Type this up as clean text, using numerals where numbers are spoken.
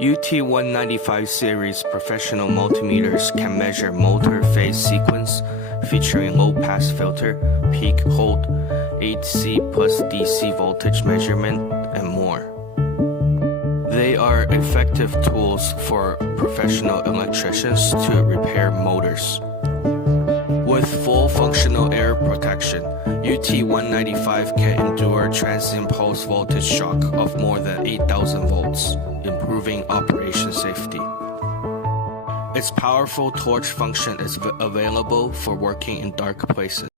UT195 series professional multimeters can measure motor phase sequence featuring low-pass filter, peak hold, AC plus DC voltage measurement, and more. They are effective tools for professional electricians to repair motors. With full functional error protection, UT195 can endure transient pulse voltage shock of more than 8,000 volts, improving operation safety. Its powerful torch function is available for working in dark places.